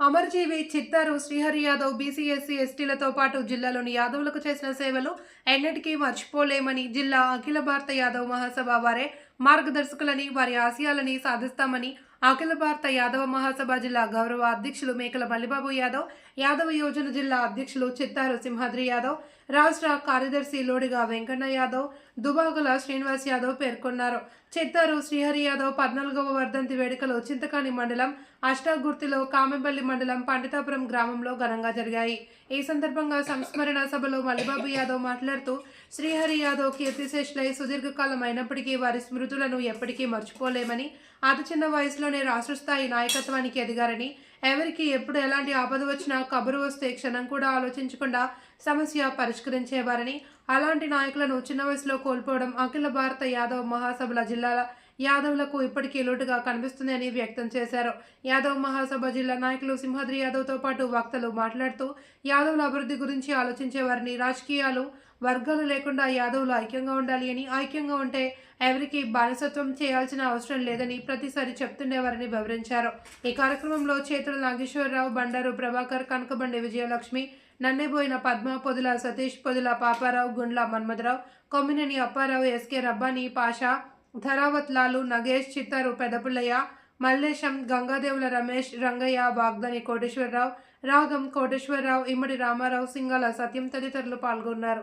అమర్జీవి Chittaru Srihari Yadav BC SC ఎస్టీలతో పాటు జిల్లాలోని యాదవులకు చేసిన సేవలు ఎన్నటికీ మర్చిపోలేమని జిల్లా అఖిల భారత యాదవ్ మహాసభ వారే మార్గదర్శకులని వారి ఆశయాలని సాధిస్తామని అఖిల భారత యాదవ మహాసభ జిల్లా గౌరవ అధ్యక్షులు మేకల మల్లిబాబు యాదవ్ యాదవ యోజన జిల్లా అధ్యక్షులు చిత్తారు సింహాద్రి యాదవ్ రాష్ట్ర కార్యదర్శి లోడిగా వెంకన్న యాదవ్ దుబాగుల శ్రీనివాస్ యాదవ్ పేర్కొన్నారు. చిత్తారు శ్రీహరి యాదవ్ పద్నాలుగవ వర్ధంతి వేడుకలు చింతకాని మండలం అష్టాగుర్తిలో కామెపల్లి మండలం పండితాపురం గ్రామంలో ఘనంగా జరిగాయి. ఈ సందర్భంగా సంస్మరణ సభలో మల్లిబాబు యాదవ్ మాట్లాడుతూ శ్రీహరి యాదవ్ కీర్తిశేషులై సుదీర్ఘకాలం అయినప్పటికీ వారి స్మృతులను ఎప్పటికీ మర్చిపోలేమని అతి చిన్న వయసులోనే రాష్ట్ర స్థాయి నాయకత్వానికి ఎదిగారని ఎవరికి ఎప్పుడు ఎలాంటి ఆపద వచ్చినా కబురు వస్తే క్షణం కూడా ఆలోచించకుండా సమస్య పరిష్కరించేవారని అలాంటి నాయకులను చిన్న వయసులో కోల్పోవడం అఖిల భారత యాదవ్ మహాసభల జిల్లాల యాదవ్లకు ఇప్పటికీ లోటుగా కనిపిస్తుందని వ్యక్తం చేశారు. యాదవ్ మహాసభ జిల్లా నాయకులు సింహాద్రి యాదవ్తో పాటు వక్తలు మాట్లాడుతూ యాదవ్ల అభివృద్ధి గురించి ఆలోచించేవారిని రాజకీయాలు వర్గాలు లేకుండా యాదవ్లు ఐక్యంగా ఉండాలి అని ఐక్యంగా ఉంటే ఎవరికి బానిసత్వం చేయాల్సిన అవసరం లేదని ప్రతిసారి చెప్తుండేవారని వివరించారు. ఈ కార్యక్రమంలో చేతుల నాగేశ్వరరావు బండారు ప్రభాకర్ కనకబండి విజయలక్ష్మి నన్నెబోయిన పద్మ పొదుల సతీష్ పొదుల పాపారావు గుండ్ల మన్మధరావు కొమ్మినేని అప్పారావు ఎస్కే రబ్బాని పాషా ధరావత్ లాలు నగేష్ చిత్తారు పెదపుల్లయ్య మల్లేశం గంగాదేవుల రమేష్ రంగయ్య వాగ్దాని కోటేశ్వరరావు రాగం కోటేశ్వరరావు ఇమ్మడి రామారావు సింగాల సత్యం తదితరులు పాల్గొన్నారు.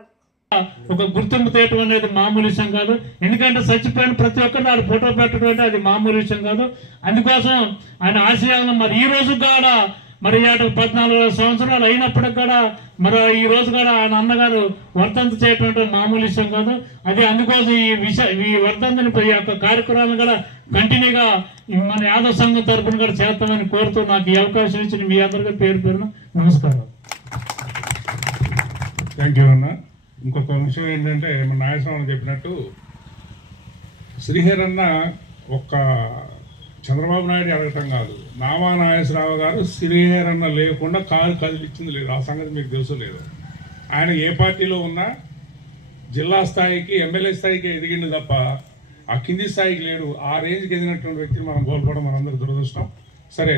ఒక గుర్తింపు తేయటం అనేది మామూలు విషయం కాదు. ఎందుకంటే చచ్చిపోయిన ప్రతి ఒక్కరు వాళ్ళు ఫోటో పెట్టడం అంటే అది మామూలు విషయం కాదు. అందుకోసం ఆయన ఆశయాలను మరి ఈ రోజు కూడా మరి ఏడు పద్నాలుగు సంవత్సరాలు అయినప్పటికి కూడా మరి ఈ రోజు కూడా ఆయన అన్నగారు వర్తంతి చేయటం మామూలు విషయం కాదు. అది అందుకోసం ఈ విష ఈ వర్తంతిని ఈ యొక్క కార్యక్రమాలను కూడా కంటిన్యూగా మన యాదవ్ సంఘం తరపున కూడా చేస్తామని కోరుతూ నాకు ఈ అవకాశం ఇచ్చిన మీ అందరికీ పేరు పేరున నమస్కారం. థ్యాంక్ యూ అన్న. ఇంకొక విషయం ఏంటంటే మన నాగేశ్వరరావు చెప్పినట్టు శ్రీహరన్న ఒక చంద్రబాబు నాయుడు అడగటం కాదు. నామా నాగేశ్వరరావు గారు శ్రీహరి లేకుండా కారు కదిలిచ్చింది లేదు. ఆ సంగతి మీకు తెలుసు లేదు? ఆయన ఏ పార్టీలో ఉన్నా జిల్లా స్థాయికి ఎమ్మెల్యే స్థాయికి ఎదిగిండు తప్ప ఆ కింది స్థాయికి లేడు. ఆ రేంజ్కి ఎదిగినటువంటి వ్యక్తిని మనం కోల్పోవడం మనందరూ దురదృష్టం. సరే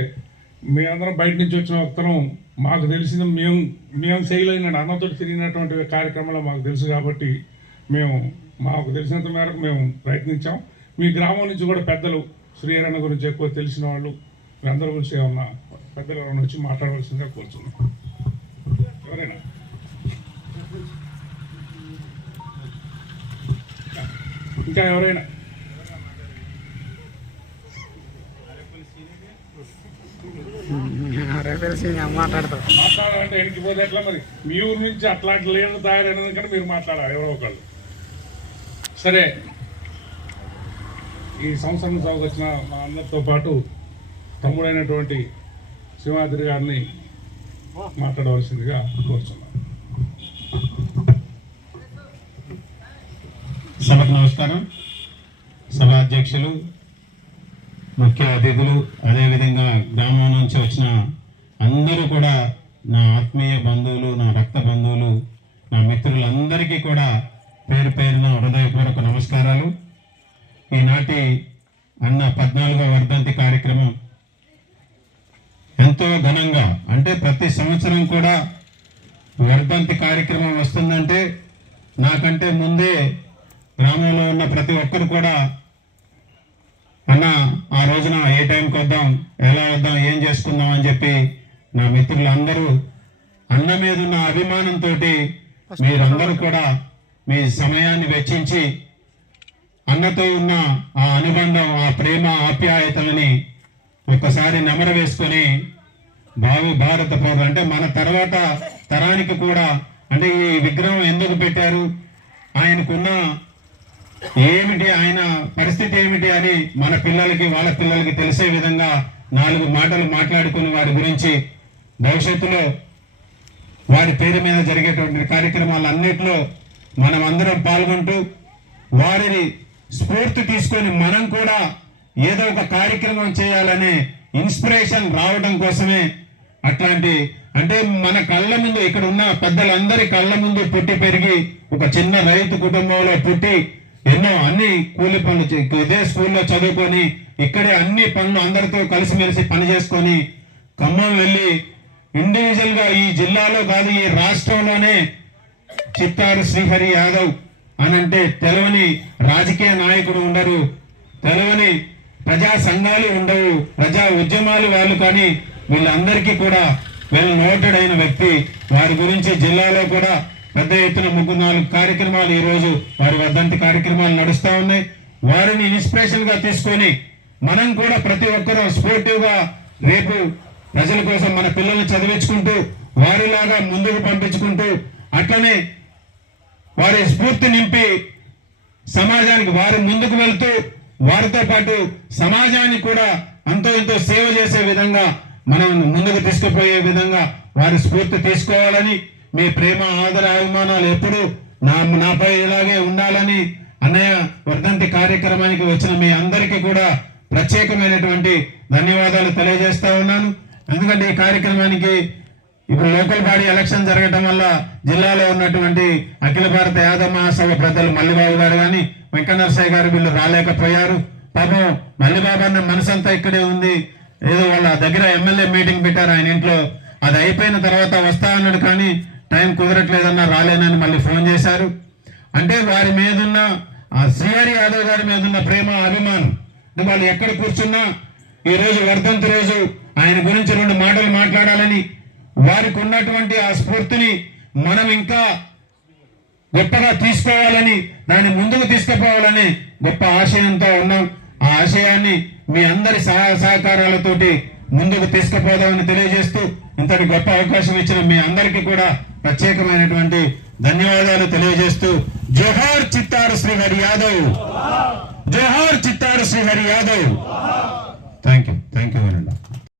మేమందరం బయట నుంచి వచ్చిన ఉత్తరం మాకు తెలిసింది మేము మేము చేయలేని అన్నతో తిరిగినటువంటి కార్యక్రమంలో మాకు తెలుసు కాబట్టి మేము మాకు తెలిసినంత మేరకు మేము ప్రయత్నించాం. మీ గ్రామం నుంచి కూడా పెద్దలు శ్రీహరణ గురించి ఎక్కువ తెలిసిన వాళ్ళు మీ అందరి గురించి ఏమన్నా పెద్దలు వచ్చి మాట్లాడవలసిందిగా కోరుతున్నాం. ఎవరైనా? ఇంకా ఎవరైనా? మాట్లాడాలంటే ఎనికి పోతే ఎట్లా మరి? మీ ఊరు నుంచి అట్లాంటి లీడర్ తయారైనది కంటే మీరు మాట్లాడాలి ఎవరో ఒకళ్ళు. సరే. ఈ సంవత్సరం సాగు వచ్చిన మా అందరితో పాటు తమ్ముడైనటువంటి సింహాద్రి గారిని మాట్లాడవలసిందిగా కోరుతున్నాను సభకు నమస్కారం. సభ అధ్యక్షులు ముఖ్య అతిథులు అదేవిధంగా గ్రామం నుంచి వచ్చిన అందరూ కూడా నా ఆత్మీయ బంధువులు నా రక్త బంధువులు నా మిత్రులందరికీ కూడా పేరు పేరున హృదయపూర్వక నమస్కారాలు. ఈనాటి అన్న పద్నాలుగో వర్ధంతి కార్యక్రమం ఎంతో ఘనంగా అంటే ప్రతి సంవత్సరం కూడా వర్ధంతి కార్యక్రమం వస్తుందంటే నాకంటే ముందే గ్రామంలో ఉన్న ప్రతి ఒక్కరు కూడా అన్న ఆ రోజున ఏ టైంకి వద్దాం ఎలా వద్దాం ఏం చేసుకుందాం అని చెప్పి నా మిత్రులందరూ అన్న మీద ఉన్న అభిమానంతో మీరందరూ కూడా మీ సమయాన్ని వెచ్చించి అన్నతో ఉన్న ఆ అనుబంధం ఆ ప్రేమ ఆప్యాయతలని ఒక్కసారి నెమర వేసుకొని భావి భారత పౌరులు అంటే మన తర్వాత తరానికి కూడా అంటే ఈ విగ్రహం ఎందుకు పెట్టారు ఆయనకున్న ఏమిటి ఆయన పరిస్థితి ఏమిటి అని మన పిల్లలకి వాళ్ళ పిల్లలకి తెలిసే విధంగా నాలుగు మాటలు మాట్లాడుకుని వారి గురించి భవిష్యత్తులో వారి పేరు మీద జరిగేటువంటి కార్యక్రమాలన్నింటిలో మనం అందరం పాల్గొంటూ వారిని స్ఫూర్తి తీసుకొని మనం కూడా ఏదో ఒక కార్యక్రమం చేయాలనే ఇన్స్పిరేషన్ రావడం కోసమే అట్లాంటి అంటే మన కళ్ళ ముందు ఇక్కడ ఉన్న పెద్దలందరి కళ్ళ ముందు పుట్టి పెరిగి ఒక చిన్న రైతు కుటుంబంలో పుట్టి ఎన్నో అన్ని కూలి పనులు ఇదే స్కూల్లో చదువుకొని ఇక్కడే అన్ని పనులు అందరితో కలిసిమెలిసి పని చేసుకొని ఖమ్మం వెళ్ళి ఇండివిజువల్గా ఈ జిల్లాలో కాదు ఈ రాష్ట్రంలోనే చిత్తారు శ్రీహరి యాదవ్ అని అంటే తెలవని రాజకీయ నాయకుడు ఉండరు. తెలవని ప్రజా సంఘాలు ఉండవు. ప్రజా ఉద్యమాలు వాళ్ళు కానీ వీళ్ళందరికీ కూడా వీళ్ళు నోటెడ్ అయిన వ్యక్తి. వారి గురించి జిల్లాలో కూడా పెద్ద ఎత్తున ముగ్గురు నాలుగు కార్యక్రమాలు ఈరోజు వారి వద్దంటి కార్యక్రమాలు నడుస్తూ ఉన్నాయి. వారిని ఇన్స్పిరేషన్గా తీసుకొని మనం కూడా ప్రతి ఒక్కరూ స్పోర్టివ్గా రేపు ప్రజల కోసం మన పిల్లల్ని చదివించుకుంటూ వారిలాగా ముందుకు పంపించుకుంటూ అట్లనే వారి స్ఫూర్తి నింపి సమాజానికి వారు ముందుకు వెళ్తూ వారితో పాటు సమాజానికి కూడా అంతో ఎంతో సేవ చేసే విధంగా మనం ముందుకు తీసుకుపోయే విధంగా వారి స్ఫూర్తి తీసుకోవాలని మీ ప్రేమ ఆదర అభిమానాలు ఎప్పుడు నా నాపై ఇలాగే ఉండాలని అన్నయ్య వర్ధంతి కార్యక్రమానికి వచ్చిన మీ అందరికీ కూడా ప్రత్యేకమైనటువంటి ధన్యవాదాలు తెలియజేస్తా ఉన్నాను. ఎందుకంటే ఈ కార్యక్రమానికి ఇప్పుడు లోకల్ బాడీ ఎలక్షన్ జరగటం వల్ల జిల్లాలో ఉన్నటువంటి అఖిల భారత యాదవ మహాసభ పెద్దలు మల్లిబాబు గారు కానీ వెంకటనరసయ్య గారు వీళ్ళు రాలేకపోయారు. పాపం మల్లిబాబు అన్న మనసంతా ఇక్కడే ఉంది. ఏదో వాళ్ళ దగ్గర ఎమ్మెల్యే మీటింగ్ పెట్టారు ఆయన ఇంట్లో. అది అయిపోయిన తర్వాత వస్తా అన్నాడు కానీ టైం కుదరట్లేదన్నా రాలేనని మళ్ళీ ఫోన్ చేశారు. అంటే వారి మీదున్న ఆ శ్రీహరి యాదవ్ గారి మీద ఉన్న ప్రేమ అభిమానం వాళ్ళు ఎక్కడ కూర్చున్నా ఈ రోజు వర్ధంతి రోజు ఆయన గురించి రెండు మాటలు మాట్లాడాలని వారికి ఉన్నటువంటి ఆ స్ఫూర్తిని మనం ఇంకా గొప్పగా తీసుకోవాలని దాన్ని ముందుకు తీసుకుపోవాలని గొప్ప ఆశయంతో ఉన్నాం. ఆ ఆశయాన్ని మీ అందరి సహాయ సహకారాలతోటి ముందుకు తీసుకుపోదామని తెలియజేస్తూ ఇంతటి గొప్ప అవకాశం ఇచ్చిన మీ అందరికీ కూడా ప్రత్యేకమైనటువంటి ధన్యవాదాలు తెలియజేస్తూ జోహార్ చిత్తారు శ్రీహరి యాదవ్. జోహార్ Chittaru Srihari Yadav. Thank you thank you